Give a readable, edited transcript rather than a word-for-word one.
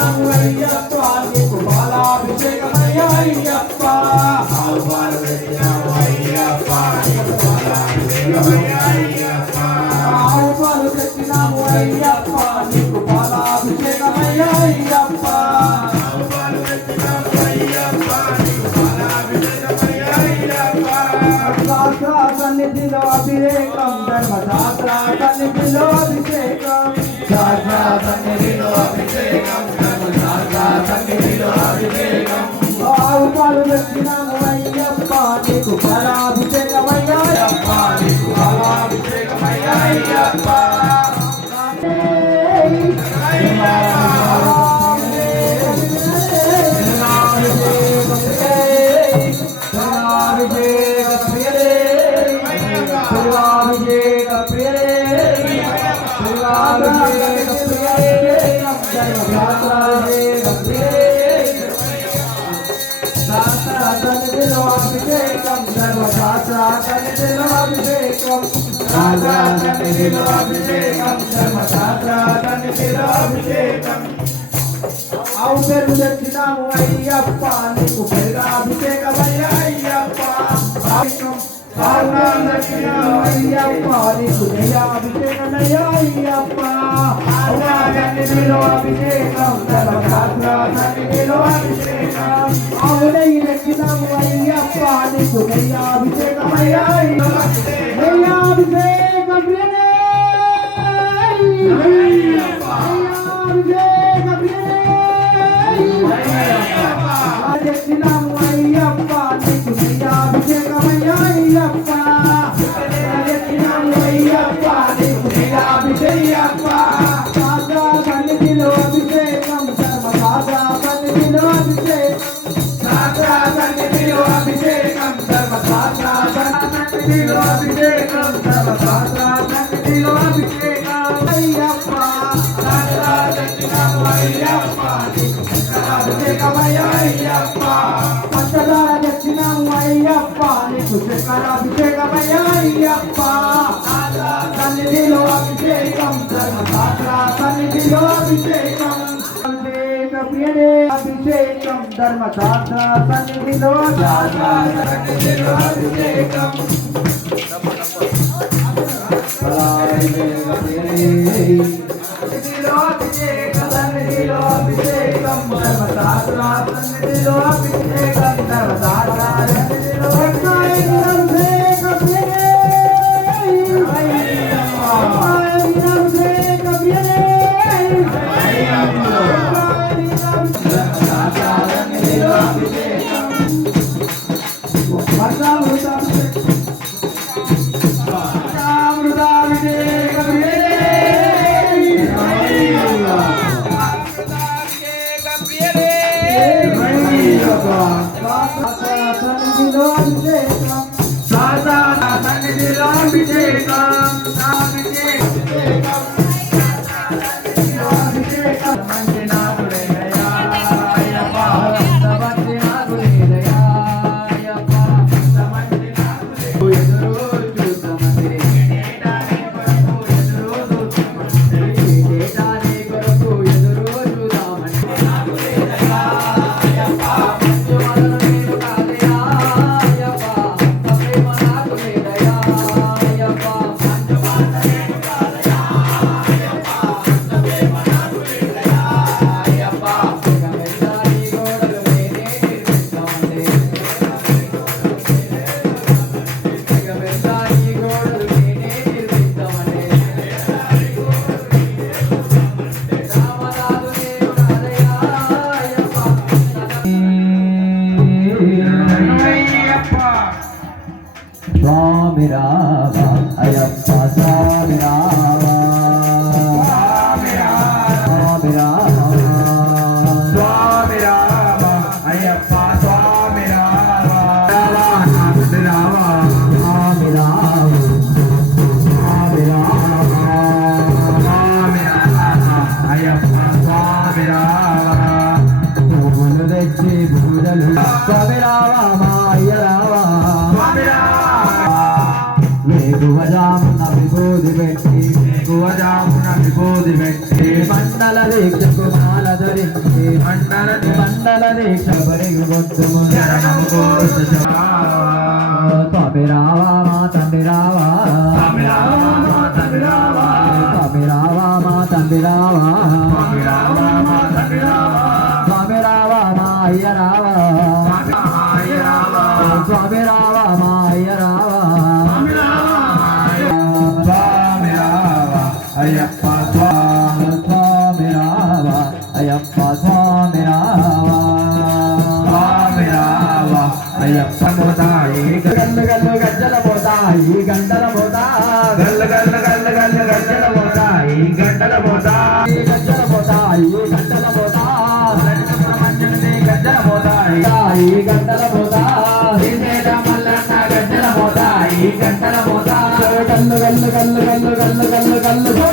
తెచ్చినాము అయ్యప్ప నీకు పాలాభిషేకమయ్యా అయ్యప్ప ఆవు పాలు తెచ్చినాము అయ్యప్ప నీకు పాలాభిషేకమయ్యా అయ్యప్ప ఆవు పాలు తెచ్చినాము అయ్యప్ప నీకు పాలాభిషేకమయ్యా అయ్యప్ప ఆవు పాలు తెచ్చినాము అయ్యప్ప నీకు పాలాభిషేకమయ్యా అయ్యప్ప శాస్త్ర సన్నిధిలో అభిషేకం ధర్మశాస్త్ర సన్నిధిలో అభిషేకం శాస్త్ర సన్నిధిలో అభిషేకం ధర్మశాస్త్ర సన్నిధిలో అభిషేకం ఆవు పాలు తెచ్చినాము అయ్యప్ప నీకు పాలాభిషేకమయ్యా అయ్యప్ప నీకు పాలాభిషేకమయ్యా అయ్యప్ప అభిషేకం ధర్మశాస్త్ర సన్నిధిలో అభిషేకం సన్నిధిలో అభిషేకం ధర్మశాస్త్ర సన్నిధిలో అభిషేకం ఆవు పెరుగు తెచ్చినాము అయ్యప్ప నీకు పెరుగాభిషేకమయ్యా అయ్యప్ప అయ్యప్ప నీకు నెయ్యాభిషేకమయ్యా అయ్యప్ప సన్నిధిలో అభిషేకం ధర్మశాస్త్ర సన్నిధిలో అభిషేకం ఆవు నెయ్యి తెచ్చినాము అయ్యప్ప నీకు నెయ్యాభిషేకమయ్యా నెయ్యాభిషేకం తెచ్చినాము అయ్యప్ప నీకు నెయ్యాభిషేకమయ్యా అయ్యప్ప తెచ్చినాము అయ్యప్ప నీకు నెయ్యాభిషేకం సన్నిధిలో అభిషేకం ధర్మశాస్త్ర సన్నిధిలో అభిషేకం సన్నిధిలో అభిషేకం ధర్మశాస్త్ర సన్నిధిలో అభిషేకం ధర్మశాస్త్ర సన్నిధిలో అభిషేకం అయ్యప్ప తెచ్చినాము అయ్యప్ప నీకు అభిషేకమయ్యా అయ్యప్ప పంచదార తెచ్చినాము అయ్యప్ప నీకు శంకరాభిషేకమయ్యా అయ్యప్ప సన్నిధిలో అభిషేకం ధర్మశాస్త్ర సన్నిధిలో అభిషేకం అభిషేకం ధర్మశాస్త్ర సన్నిధిలో అభిషేకం సన్నిధిలో అభిషేకం ధర్మశాస్త్ర సన్నిధిలో అభిషేకం ధర్మశాస్త్ర సన్నిధిలో Swami Rama, Ayappa Swami Rama, Swami Rama, Swami Rama, Ayappa Swami Rama, Swami Rama, Swami Rama, Swami Rama, Swami Rama, Ayappa Swami Rama, Bhuvanu Dechi Bhujalu, Swami Rama, Maya Rama, Swami Rama. Veguvajamuna vibodhi vetti, Veguvajamuna vibodhi vetti, Mandala Lekshako Mala Dharinchi, మండల దీక్ష బరిగు గొంతుము శరణము కోరు స్వామి రావా మా తండ్రి రావా స్వామి రావా మా తండ్రి రావా స్వామి రావా మా తండ్రి రావా స్వామి రావా మా తండ్రి రావా స్వామి రావా మా అయ్య రావా స్వామి రావా స్వామి రావా మా అయ్య రావా స్వామి రావా అయ్యప్ప స్వామి స్వామి రావా అయ్యప్ప స్వామి రావా స్వామి రావా అయ్యప్ప మోతాయి గల్లు గల్లు గజ్జల పోతాయి గంటల పోతాయి గల్ల గల్ల గల్ల గల్ల గంటల మోతాయి గంటల మోతాయి గజ్జల పోతాయి గంటల పోతాయి గంటల మోతాయి గంటల పోతాయి మల్లన్న గంటల మోతాయి గంటల మోతాయి